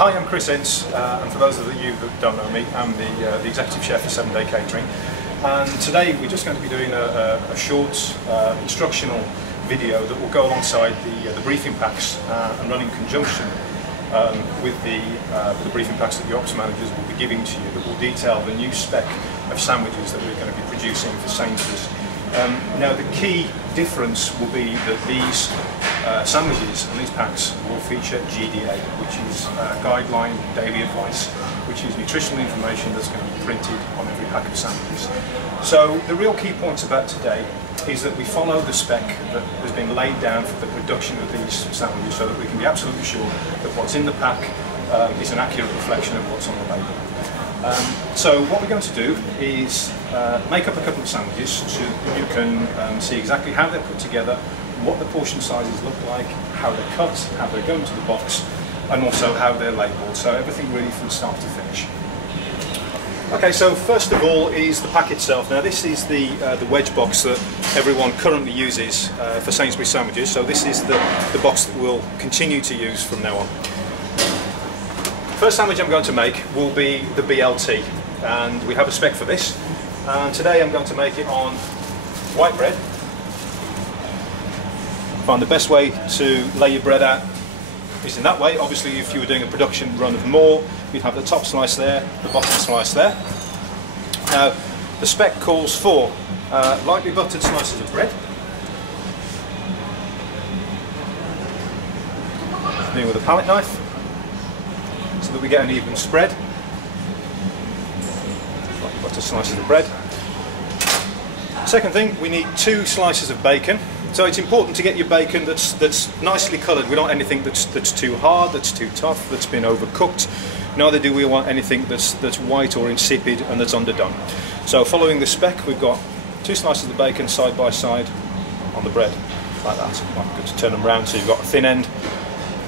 Hi, I'm Chris Ince, and for those of you that don't know me, I'm the executive chef for 7 Day Catering. And today we're just going to be doing a short instructional video that will go alongside the briefing packs and run in conjunction with the briefing packs that the ops managers will be giving to you, that will detail the new spec of sandwiches that we're going to be producing for Sainsbury's. Now the key difference will be that these sandwiches and these packs will feature GDA, which is Guideline Daily Advice, which is nutritional information that's going to be printed on every pack of sandwiches. So the real key points about today is that we follow the spec that has been laid down for the production of these sandwiches, so that we can be absolutely sure that what's in the pack is an accurate reflection of what's on the label. So what we're going to do is make up a couple of sandwiches so you can see exactly how they're put together, what the portion sizes look like, how they're cut, how they go into the box, and also how they're labelled, so everything really from start to finish. Okay, so first of all is the pack itself. Now this is the wedge box that everyone currently uses for Sainsbury's sandwiches, so this is the box that we'll continue to use from now on. First sandwich I'm going to make will be the BLT, and we have a spec for this, and today I'm going to make it on white bread. Find the best way to lay your bread out is in that way. Obviously if you were doing a production run of more, you'd have the top slice there, the bottom slice there. Now the spec calls for lightly buttered slices of bread, then with a palette knife, so that we get an even spread. Lightly buttered slices of bread. Second thing, we need 2 slices of bacon. So it's important to get your bacon that's nicely coloured. We don't want anything that's too hard, that's too tough, that's been overcooked. Neither do we want anything that's white or insipid and that's underdone. So following the spec, we've got 2 slices of bacon side by side on the bread, like that. I'm going to turn them round so you've got a thin end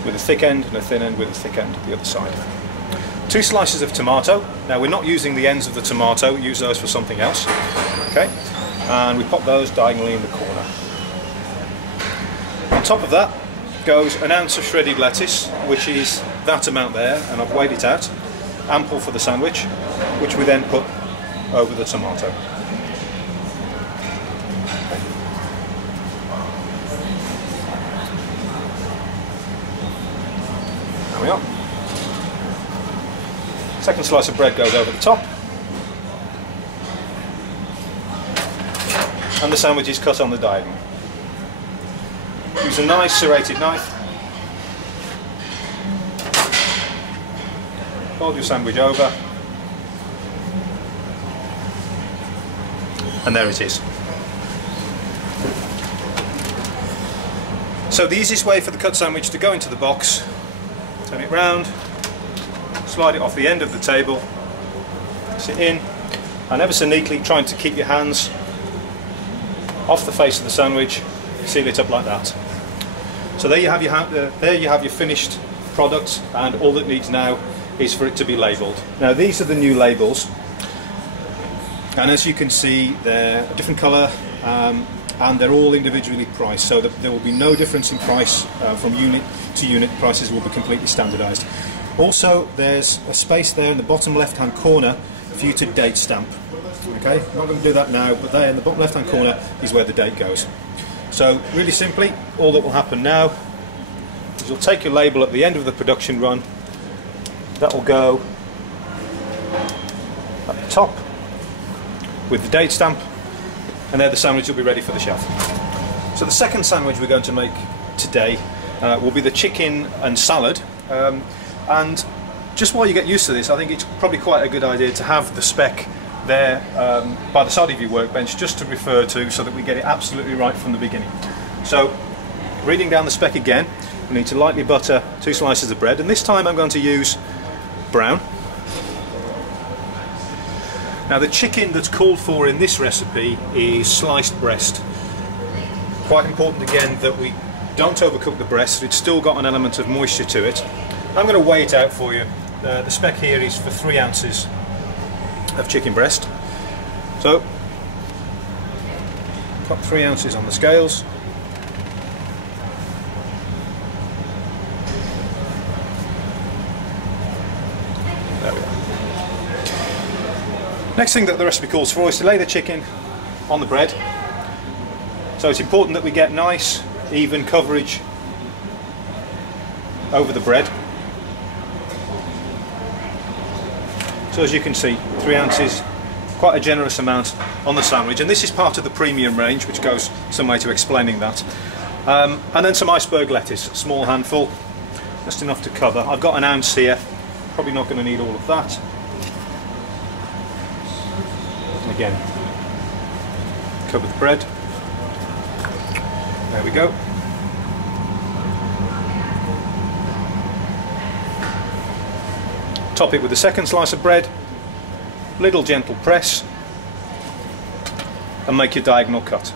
with a thick end and a thin end with a thick end at the other side. 2 slices of tomato. Now we're not using the ends of the tomato, we use those for something else. Okay, and we pop those diagonally in the corner. On top of that goes an ounce of shredded lettuce, which is that amount there, and I've weighed it out, ample for the sandwich, which we then put over the tomato. There we are. Second slice of bread goes over the top, and the sandwich is cut on the diagonal. Use a nice serrated knife, fold your sandwich over, and there it is. So the easiest way for the cut sandwich to go into the box, turn it round, slide it off the end of the table, sit in, and ever so neatly trying to keep your hands off the face of the sandwich, seal it up like that. So there you have your finished product, and all that needs now is for it to be labelled. Now these are the new labels, and as you can see they're a different colour and they're all individually priced, so that there will be no difference in price from unit to unit. Prices will be completely standardised. Also there's a space there in the bottom left hand corner for you to date stamp. Okay, I'm not going to do that now, but there in the bottom left hand corner is where the date goes. So really simply, all that will happen now is you'll take your label at the end of the production run, that will go at the top with the date stamp, and there the sandwich will be ready for the shelf. So the second sandwich we're going to make today will be the chicken and salad, and just while you get used to this, I think it's probably quite a good idea to have the spec there by the side of your workbench just to refer to, so that we get it absolutely right from the beginning. So reading down the spec again, we need to lightly butter 2 slices of bread, and this time I'm going to use brown. Now the chicken that's called for in this recipe is sliced breast. Quite important again that we don't overcook the breast, it's still got an element of moisture to it. I'm going to weigh it out for you. The spec here is for 3 ounces of chicken breast. So put 3 ounces on the scales. Next thing that the recipe calls for is to lay the chicken on the bread. So it's important that we get nice, even coverage over the bread. So as you can see, 3 ounces, quite a generous amount on the sandwich, and this is part of the premium range, which goes some way to explaining that. And then some iceberg lettuce, a small handful, just enough to cover. I've got an ounce here, probably not going to need all of that. Again, cover the bread. There we go. Top it with the second slice of bread, little gentle press, and make your diagonal cut.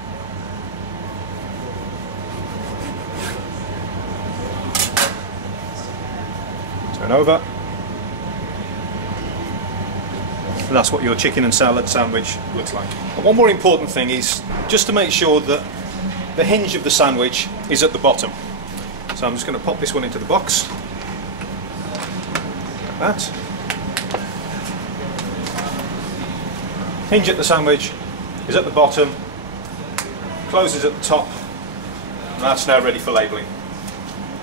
Turn over. And that's what your chicken and salad sandwich looks like. And one more important thing is just to make sure that the hinge of the sandwich is at the bottom. So I'm just going to pop this one into the box. Like that. Hinge at the sandwich is at the bottom, closes at the top, and that's now ready for labelling.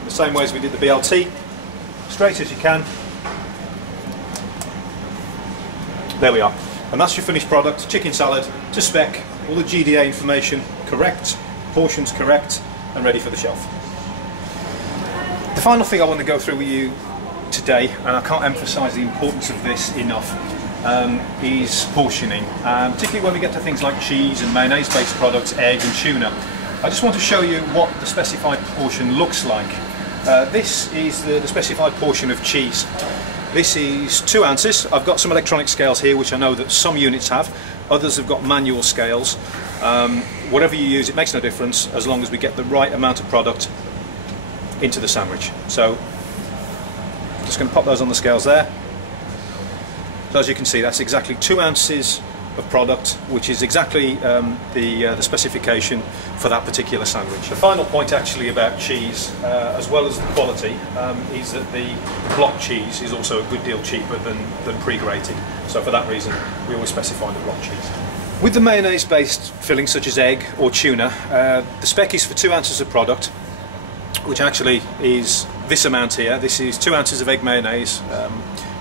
The same way as we did the BLT, straight as you can. There we are, and that's your finished product, chicken salad to spec, all the GDA information correct, portions correct, and ready for the shelf. The final thing I want to go through with you today, and I can't emphasise the importance of this enough, is portioning, particularly when we get to things like cheese and mayonnaise based products, egg and tuna. I just want to show you what the specified portion looks like. This is the specified portion of cheese. This is 2 ounces. I've got some electronic scales here, which I know that some units have. Others have got manual scales. Whatever you use, it makes no difference as long as we get the right amount of product into the sandwich. So just going to pop those on the scales there. So as you can see, that's exactly 2 ounces of product, which is exactly the specification for that particular sandwich. The final point actually about cheese, as well as the quality, is that the block cheese is also a good deal cheaper than pre-grated. So for that reason, we always specify the block cheese. With the mayonnaise based fillings such as egg or tuna, the spec is for 2 ounces of product, which actually is this amount here. This is 2 ounces of egg mayonnaise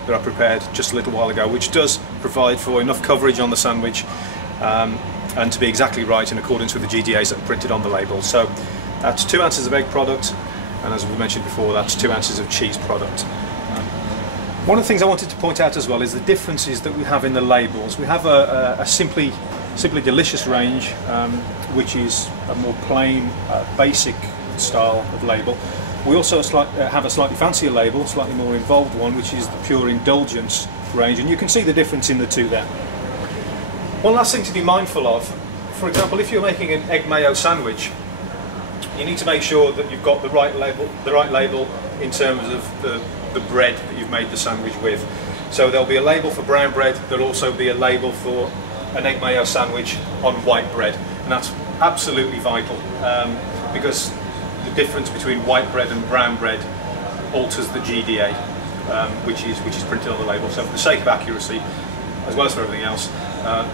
that I prepared just a little while ago, which does provide for enough coverage on the sandwich and to be exactly right in accordance with the GDAs that are printed on the label. So that's 2 ounces of egg product, and as we mentioned before, that's 2 ounces of cheese product. One of the things I wanted to point out as well is the differences that we have in the labels. We have a simply delicious range, which is a more plain, basic style of label. We also have a slightly fancier label, slightly more involved one, which is the pure indulgence range, and you can see the difference in the two there. One last thing to be mindful of, for example, if you're making an egg mayo sandwich, you need to make sure that you've got the right label in terms of the bread that you've made the sandwich with. So there'll be a label for brown bread, there'll also be a label for an egg mayo sandwich on white bread, and that's absolutely vital because the difference between white bread and brown bread alters the GDA, which is printed on the label. So for the sake of accuracy, as well as for everything else,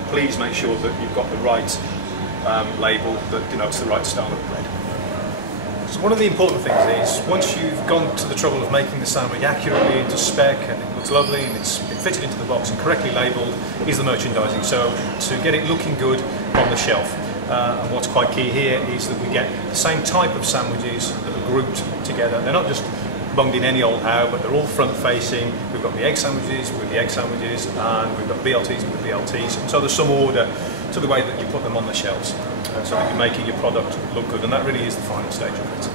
please make sure that you've got the right label that denotes the right style of bread. So one of the important things is, once you've gone to the trouble of making the sandwich accurately into spec and it looks lovely and it's been fitted into the box and correctly labelled, is the merchandising. So to get it looking good on the shelf. And what's quite key here is that we get the same type of sandwiches that are grouped together. They're not just bunged in any old how, but they're all front facing. We've got the egg sandwiches with the egg sandwiches, and we've got BLTs with the BLTs. And so there's some order to the way that you put them on the shelves, so that you're making your product look good, and that really is the final stage of it.